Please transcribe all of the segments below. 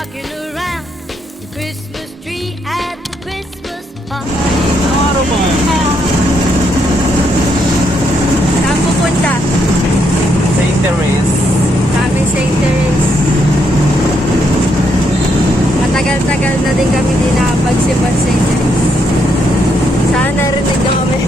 rocking around the Christmas tree at the Christmas party. Araw mo. Saan pupunta? St. Therese. Kami St. Therese. Matagal-tagal na din kami din nakapagsipan St. Therese. Sana narinig na kami.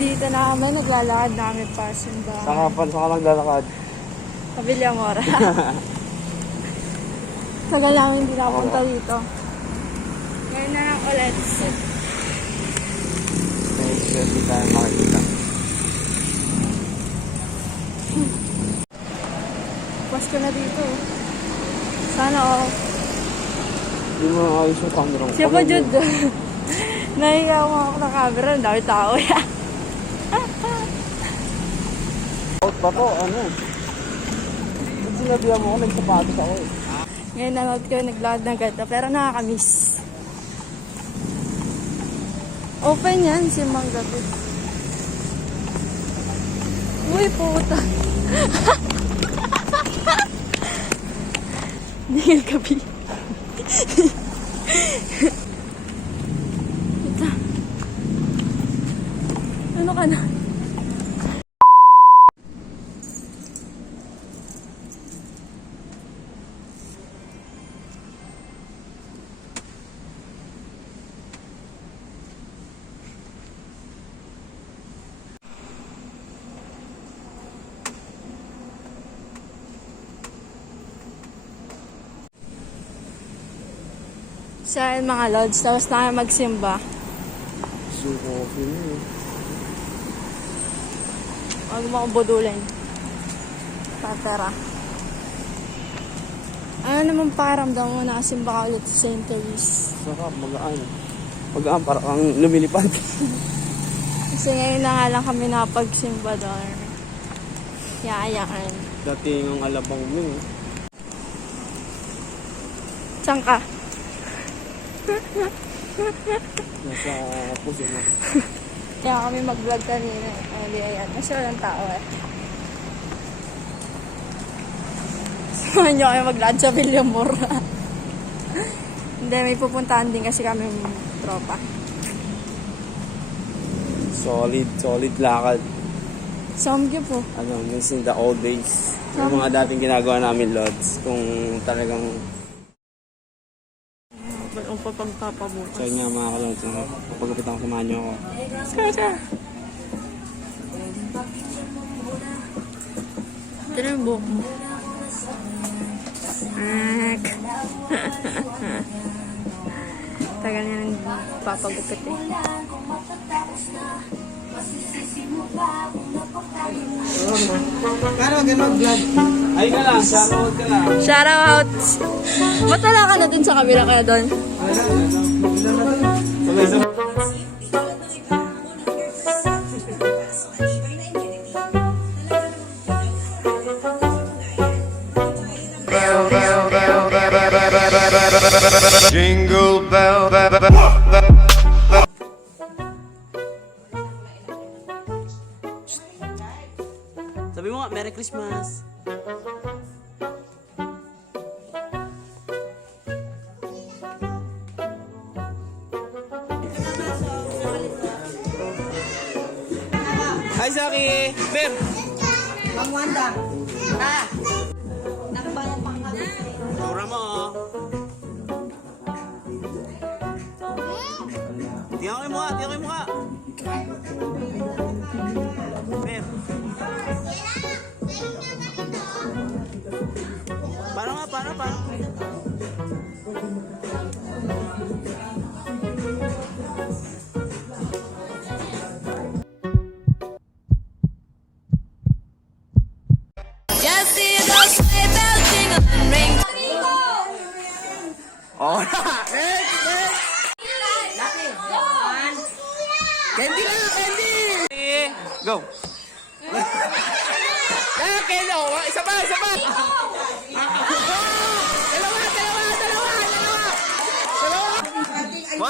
Dito na kami, naglalakad namin pa simbahan. Saka lang lalakad. Pavilla Mora. Tagal namin hindi nakapunta dito. Ngayon na lang ulit. Hindi tayo makikita. Pasko na dito. Sana all. Hindi mo ayos yung camera mo. Siya pa, Jude. Nahiya mo ako ng camera. Ang dami tao. Out pa to, ano? Ba't sinabihan mo ako, nagsapatos ako eh. Ngayon nanood ko, naglakad ng ganda. Pero nakakamiss. Open yan, simbang gabi. Uy, puta. Hindi gabi. Puta. Ano ka na? Sa mga lodge, tapos na kami magsimba. Suko ko sino eh. Huwag mo akong budulin. Patera. Ano naman pakiramdam mo nakasimba ka ulit sa St. Therese? Sarap, magaan. Magaan, parang kang lumilipad. Kasi ngayon na nga lang kami nakapagsimba doon. Yaayaan. Dati yung alabang mo eh. Saan ka? Nasa puso na. Kaya kami mag-vlog kanina. Hindi, ayan. Kasi walang tao eh. Samahan nyo kami mag-vlog sa Villamora. Hindi, may pupuntahan din kasi kami tropa. Solid lakad. Samgyup po. Ano, missing the old days. Yung mga dating ginagawa namin, Lods. Kung talagang... Ang papagpapabukas. So yun nga mga ka-Lods, kapagapit ako, samahan nyo ako. Skata! Ito na yung buhok mo. Ak! Tagal niya nang papagupit eh. Paano ganun vlog? Ay ka lang, shoutout ka lang. Shoutout! Matala ka na dun sa kabila kaya doon. Sabay-sabay. Jingle bell, Sabi mo nga, Merry Christmas. Hi, Zaki! Beb! Mang Wanda. Nakabayan pang kami. Tura mo, oh. Tingnan ko yung mukha, tingnan ko yung mukha. Beb. Paano nga, paano? Just see those sleigh bells jingle and ring. Oh, next! Candy na! Candy! Go! Okay, no! Isa pa! Dalawa! 1,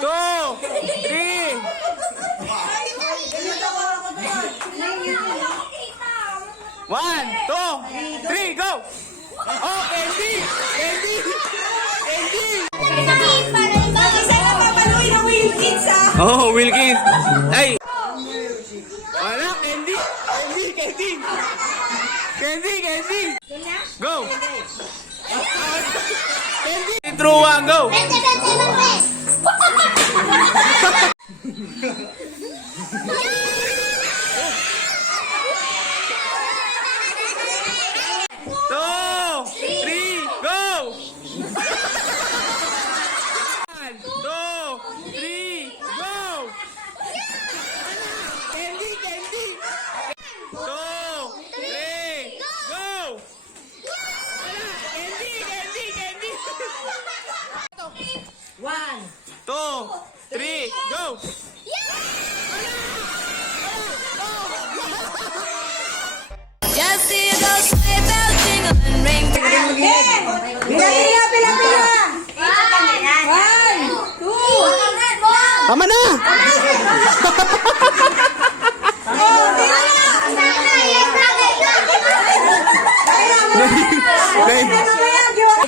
2, 3, 1, 2, 3, go! Oh, Candy! Candy! Candy! Isa na papaluin ng Wilkins ah. Oh, Wilkins! Ay! Wala, Candy! Candy! Candy! Candy! Candy! Go! Candy! True one, go! Two, three, go! 1, 2, 3, go! Candy, candy! 2, 3, go! Candy, candy, candy! 1. 2, 3, go! Just see those sleigh bells jingle and ring. Pila. 1, 2. Tama na!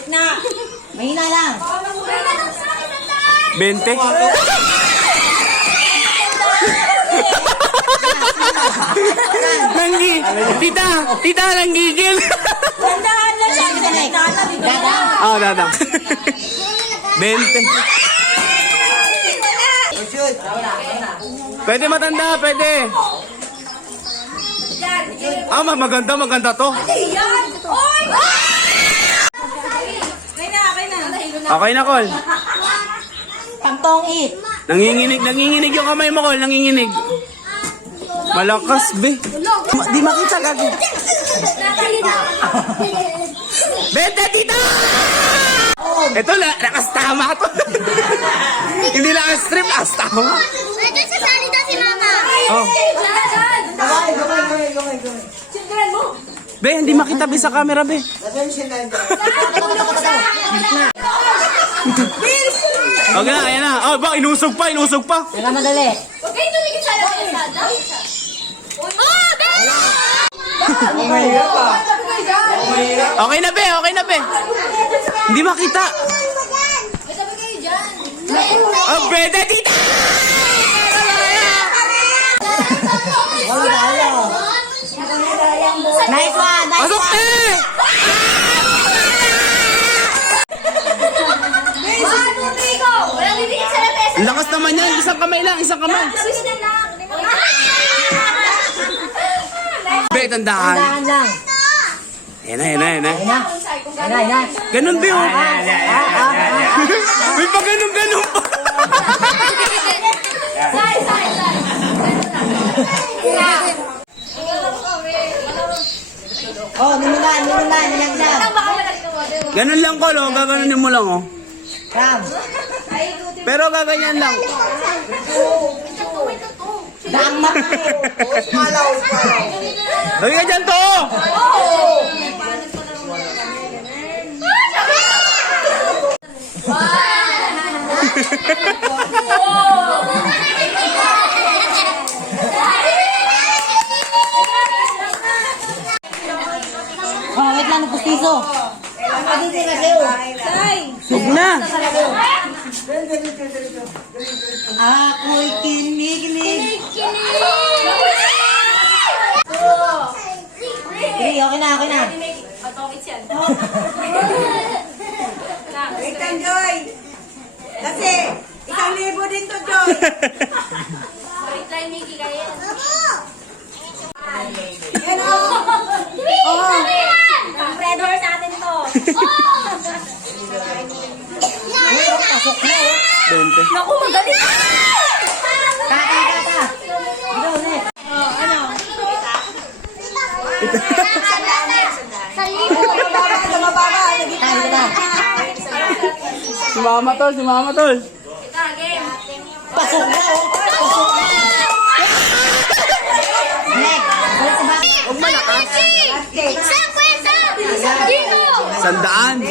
Na. Mahina lang. 20? Nanggi! Tita! Tita, nanggigil! Tandaan lang siya. Dadang. Ah, dadang. 20. Pwede matanda, pwede. Ah, maganda to. Okay na, Col. Pantong it. Nanginginig yung kamay mo, Col. Nanginginig. Malakas, be. Di makita, gago. Benta, tita! Ito, lakas tama to. Hindi lakas strip, lakas tama. Medyo sasalita si Mama. Oh. Children mo. Be, hindi makita, be, sa camera, be. Okay na, ayan na. Oh, ba, inusog pa. Teka madali. Huwag kayo tumigil sa lamesa. Oh, Bella! Okay na, be. Hindi makita. May tabi kayo dyan. Oh, beda, tita! Nice one. Pasok, eh! Walang bibigyan sa lamesa. Ang lakas naman yan. Isang kamay lang. Tapos na lang. Be, tandaan. Tandaan lang. Ayan na. Ayan. Ganun, be, oh. May pa ganun pa. Say. Oh, nimulan. Nilaglag. Baka malaki ka mo. Ganun lang, Col, oh. Gaganunin mo lang, oh. Ram. Pero gaganyan lang. Daang maki. Sabi ka dyan, to! Oh, wait lang, pustiso. Pagdating na kayo. Huwag na. Ako'y kinikilig. Okay na. Wait lang, Joy. Kasi, 1,000 din to, Joy. Yan o. Red horse sa atin to. Pasok na, oh. 20. Naku, magaling. Kata. Ikaw, ulit. Sa libo. Sa mababa. Tayo na. Si mama, tol. Pasok na, oh. Pasok na. Next. Balik sa back. Huwag malakas. Isang kwenta. Dito. 100.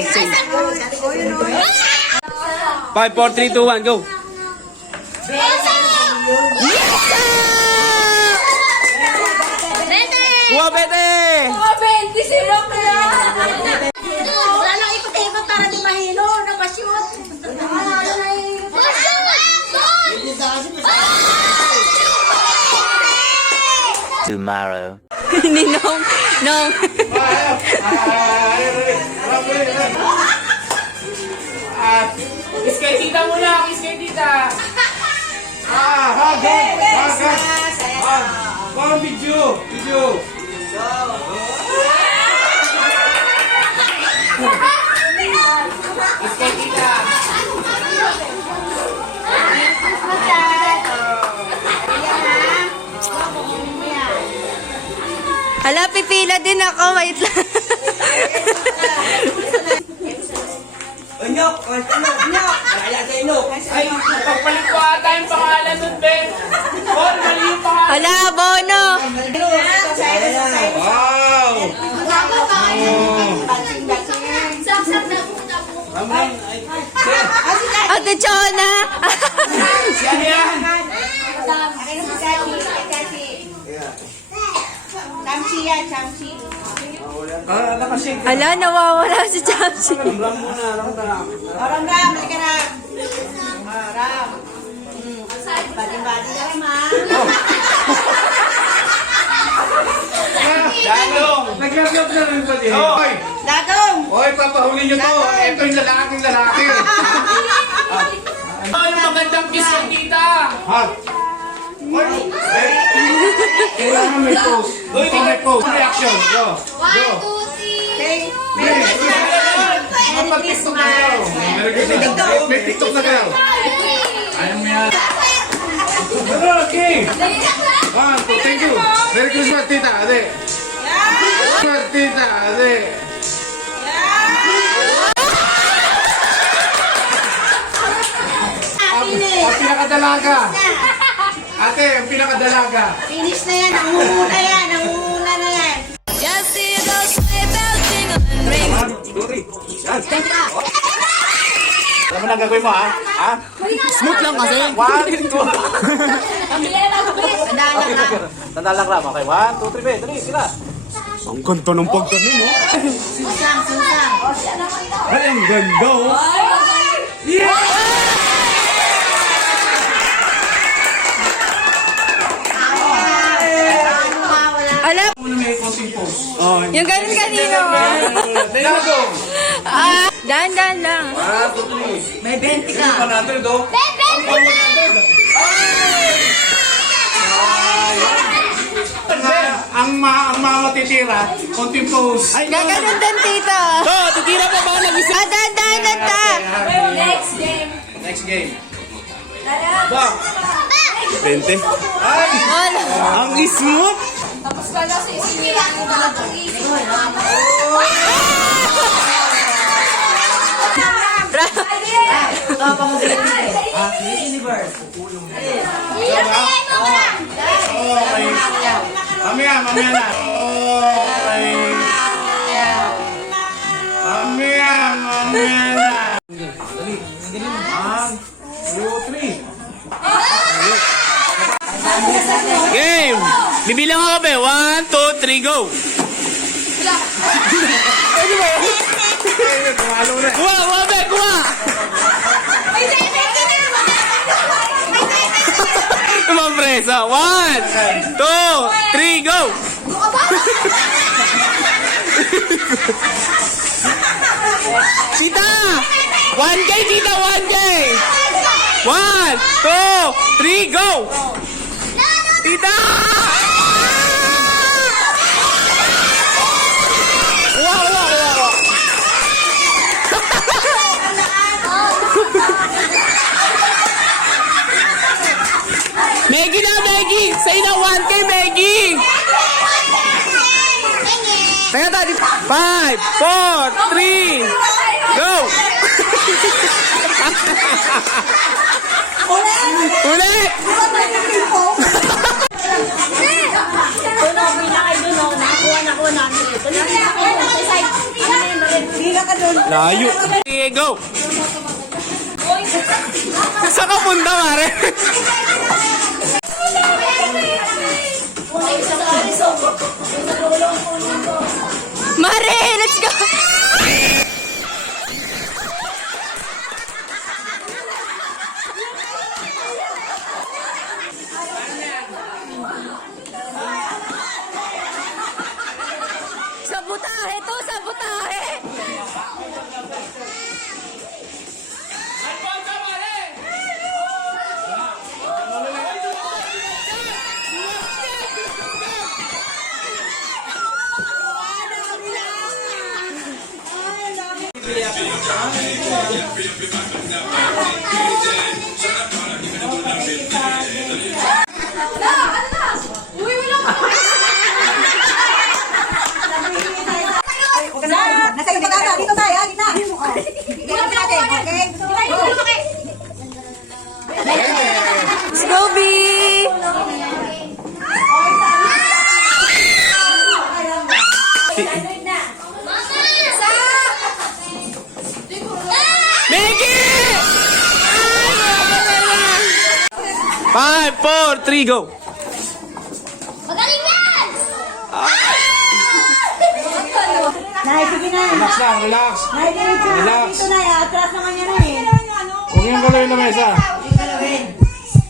5, 4, 3, 2, 1, go. Bete. Kuha, bete! Wala lang ikot-ikot para di mahilo. Napashoot. Tomorrow. Hindi, nong. Kiss kay tita muna, kiss kay tita. Hug. Come, video. Kiss kay tita. Hala, pipila din ako. Wait lang. Ay, pagpalit ko ata yung pangalan nun, Ben. Paul, mali yung pangalan. Hala, bono. Wow! Ate Chona. Yan yan. Chamsi yan, chamsi. Nakashake. Hala, nawawala si Chelsea. Ram muna, ram na. Ram, halika na. Ram. Badi-badi na rin, ha? Dadong! Nag-love na rin pa din. Hoy! Dadong! Hoy, papahuli nyo to. Ito yung lalaking lalaki. Ano yung magandang kiss ng tita? Hug. Hoy! Kailangan may pose. Hoy, may pose. Reaction. Go. Go. Mag-TikTok na kayo. May TikTok na kayo. Ayaw mo yan. Okay. One, two, thank you. Merry Christmas, tita. Ade. Christmas, tita. Ade. Ang pinakadalaga. Ate, ang pinakadalaga. Finish na yan, nangunguna yan, nangunguna na yan. Just see those sleigh bells jingling, ring. 1, 2, 3. Yan. Alam mo na gagawin mo, ha? Ha? Smooth lang kasi. 1, 2. Tanda lang, Ram. Okay, 1, 2, 3, dali, sila. Ang ganda ng pagkanin mo. Susang. Ay, ang ganda, oh. Yeah! Hala, Muna may konting pose. Oh, yung ganun kanino. Dalago. Dahan lang. 1, 2, 3. May 20 ka. 100, oh. Ang mama titira, konting pose. Ay, Gaganon din, tita. titira pa ba nag-isa? Dahan na ta. Next game. Ba? 20. Ay! Wala. Ang smooth! Okay. Mamaya na. Okay. Mamaya na. Dali. 1, 2, 3. Game! Bibilang ako ba? 1, 2, 3, go! Pwede ba yun? Kuha, be! Kuha! Presa. 1, 2, 3, go! Tita! 1K, tita! 1K! 1, 2, 3, go! Tita! Wow! Maggie na, Maggie! Sa'yo na 1K, Maggie! Teka tayo. 5, 4, 3, go! Ulit! Layo. Okay, go! Saan ka punta, Mare? Mare, let's go! Sabotahe to, sabotahe! Nasa yung pag-asa. Dito tayo, gitna. Dito natin, okay? Let's go, B! Mickey! 5, 4, 3, go! Magaling yan! Nay, sige na. Relax lang, relax. Nay, diretso. Relax. Dito na, atras naman yan eh. Huwag yung galoy na mesa.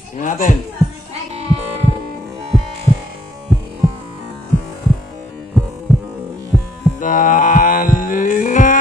Tingnan natin. Dali na!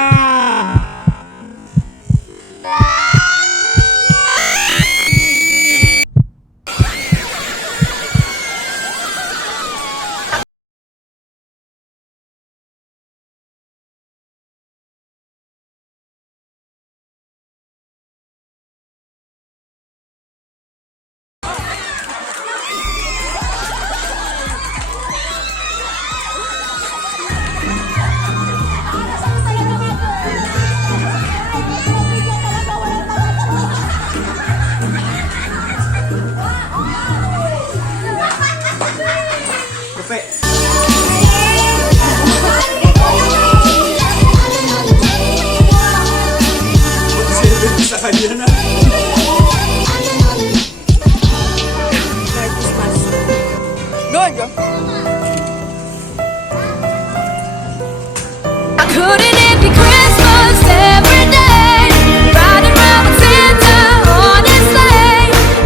Sa kanya na. Good! I couldn't